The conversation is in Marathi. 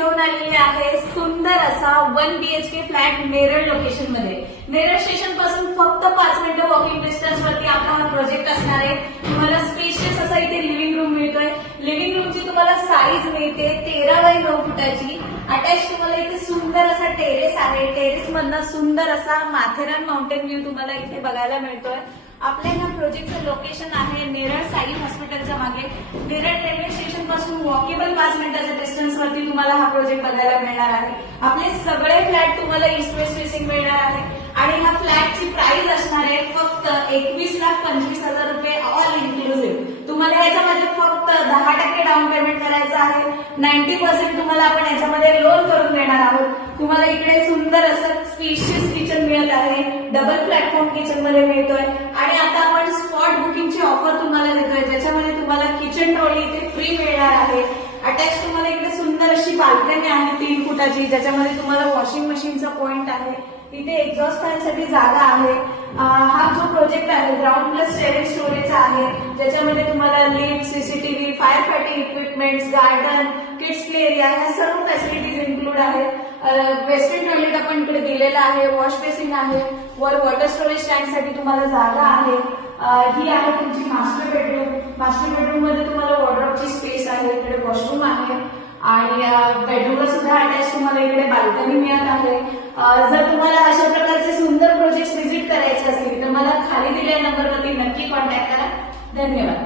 घेऊन आलेली आहे सुंदर असा 1 BHK फ्लॅट नेरळ लोकेशन मध्ये. नेरळ स्टेशन पासून फक्त 5 मिनिटं वॉकिंग डिस्टन्स वरती आपला हा प्रोजेक्ट असणार आहे. तुम्हाला स्पेशियस असा इथे लिव्हिंग रूम मिळतोय. लिव्हिंग रूमची तुम्हाला साईज मिळते 13 बाय 9 फुटाची. अटॅच तुम्हाला इथे सुंदर असा टेरेस आहे. टेरेस मधनं सुंदर असा माथेरान माउंटेन व्ह्यू तुम्हाला इथे बघायला मिळतोय. आपल्या ह्या प्रोजेक्टचं लोकेशन आहे नेरळ साई हॉस्पिटलच्या मागे. नेरळ रेल्वे स्टेशन पासून वॉकेबल 5 मिनिटाच्या डिस्टन्स वरती तुम्हाला हा प्रोजेक्ट बघायला मिळणार आहे. आपले सगळे फ्लॅट तुम्हाला ईस्ट वेस्ट फेसिंग मिळणार आहे आणि ह्या फ्लॅटची प्राइस असणार आहे फक्त 21,25,000 रुपये ऑल इन्क्लुसिव्ह. तुम्हाला ह्याच्यामध्ये फक्त 10% डाऊन पेमेंट करायचं आहे. 90% तुम्हाला आपण याच्यामध्ये लोन करून देणार आहोत. तुम्हाला इकडे सुंदर असं स्पेशियस किचन मिळत आहे. डबल प्लॅटफॉर्म किचन मध्ये मिळतोय आणि आता आपण स्पॉट बुकिंगची ऑफर तुम्हाला देतोय ज्याच्यामध्ये तुम्हाला किचन ट्रॉली इथे फ्री मिळणार आहे. अटॅच तुम्हाला इकडे सुंदर अशी बाल्कनी आहे 3 फुटाची ज्याच्यामध्ये तुम्हाला वॉशिंग मशीनचा पॉइंट आहे. इथे एक्झॉस्ट फॅनसाठी जागा आहे. हा जो प्रोजेक्ट आहे ग्राउंड प्लस टेरेस स्टोरेजचा आहे ज्याच्यामध्ये तुम्हाला lift, CCTV, fire fighting equipments, garden, kids play area ह्या सर्व फॅसिलिटीज इन्क्लूड आहेत. वेस्टर्न टॉयलेट आपण इकडे दिलेलं आहे. वॉश बेसिन आहे. वर वॉटर स्टोरेज टँकसाठी तुम्हाला जागा आहे. ही आहे तुमची मास्टर बेडरूम. मास्टर बेडरूम मध्ये तुम्हाला वॉर्डरोबची स्पेस आहे. इकडे वॉशरूम आहे आणि बेडरूमला सुद्धा अटॅच तुम्हाला इकडे बाल्कनी मिळत आहे. जर तुम्हाला अशा प्रकारचे सुंदर प्रोजेक्ट व्हिजिट करायचे असतील तर मला खाली दिलेल्या नंबरवरती नक्की कॉन्टॅक्ट करा. धन्यवाद.